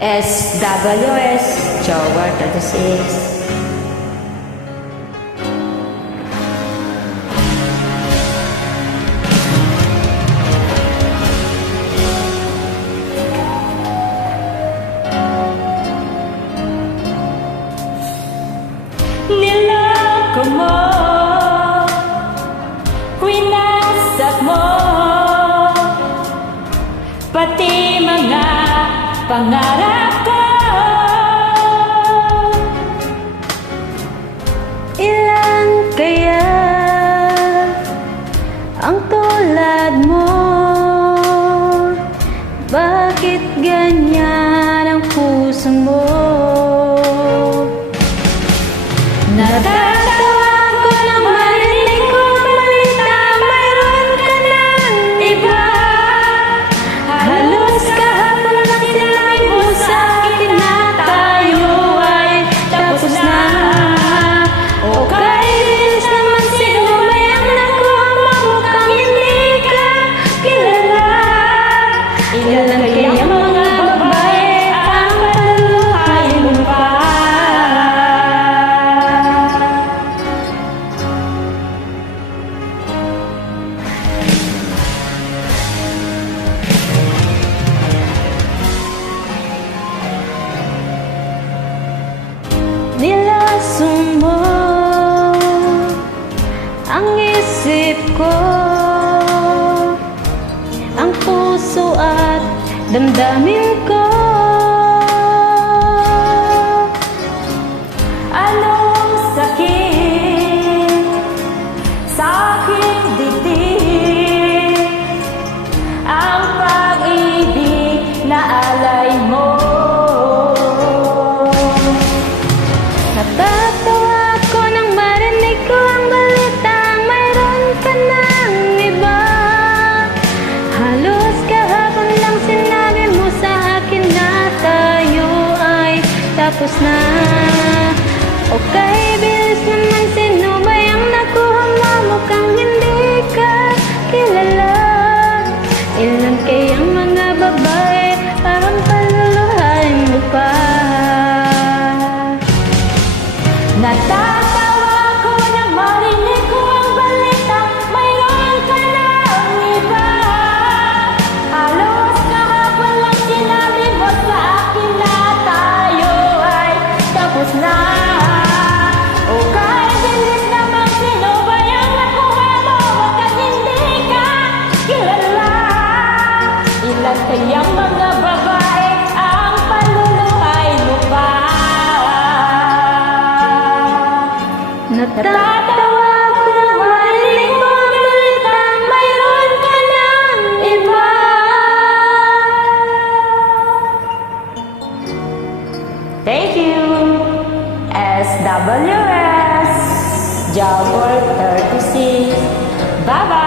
SWS Jowa 36. Niloko mo, winasak mo, pati mga pangarap ko. Ilan kaya ang tulad mo? Bakit ganyan ang puso mo? Natatawa ko nang marinig ko balita mayroon ka ng iba. Halos kahapon lang sinabi mo sa akin na tayo ay tapos na. O kainis naman sino ba yung nakuha mo mukhang hindi ka kilala. Ilan kaya mga babae ang paluhay mo pa? Nilason mo ang isip ko, ang puso at damdamin ko. Anong sakit sa aking dibdib? Ang pag-ibig na alay mo. Natatawa ako nang marinig ko ang balitang mayroon ka ng iba. Halos kahapon lang sinabi mo sa akin na tayo ay tapos na. Okay, bilis naman sino ba yung nakuha mo? Mukhang hindi ka kilala. Ilan kayang mga babae ang paluluhay mo pa? Natatawa ko nang marinig ko ang balita mayroon ka ng iba. Halos kahapon lang sinabi mo sa akin na tayo ay tapos na. O kahit bilis naman sino ba yung nakuha mo? Bakit hindi ka kilala? Ilan kayang mga babae ang paluluhay mo pa? Natatawa ako nang marinig ko ang balitang mayroon ka ng iba. Thank you, SWS Jowa 36. Bye-bye.